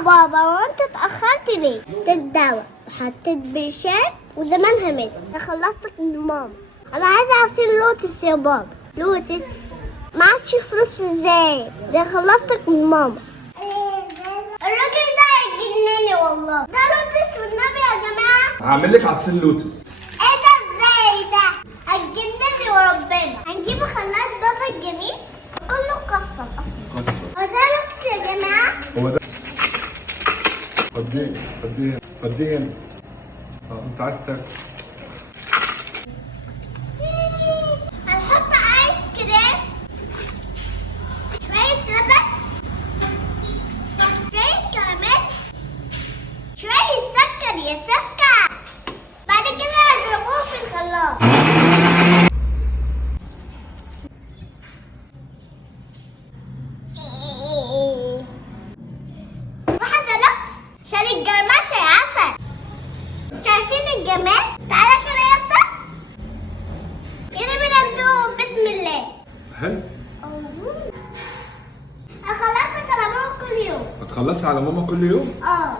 يا بابا وانت اتأخرت ليه؟ الدواء وحطيت برشام وزمانها مات. انا خلصتك من ماما. انا عايزة عصير لوتس يا بابا. لوتس معكش فلوس ازاي؟ ده خلصتك من ماما. الراجل ده هيجنني والله. ده لوتس والنبي يا جماعة. هعمل لك عصير لوتس. ايه ده ازاي ده؟ هتجنني وربنا. هنجيب خلاط بابا الجميل كله مكسر اصلا. هو ده لوتس يا جماعة؟ هو ده. فديه هنا. انت عايز تاكل. هنحط ايس كريم، شوية لبن، شوية كراميل، شوية سكر يا سكر. بعد كده هنضربوه في الخلاط. واحدة لوكس عشان الجرمشة يا عسل. شايفين الجمال؟ تعالى كده يا اسطى. يلا بينا ندوق بسم الله. حلو. اخلصك على ماما كل يوم. هتخلصي على ماما كل يوم؟ اه.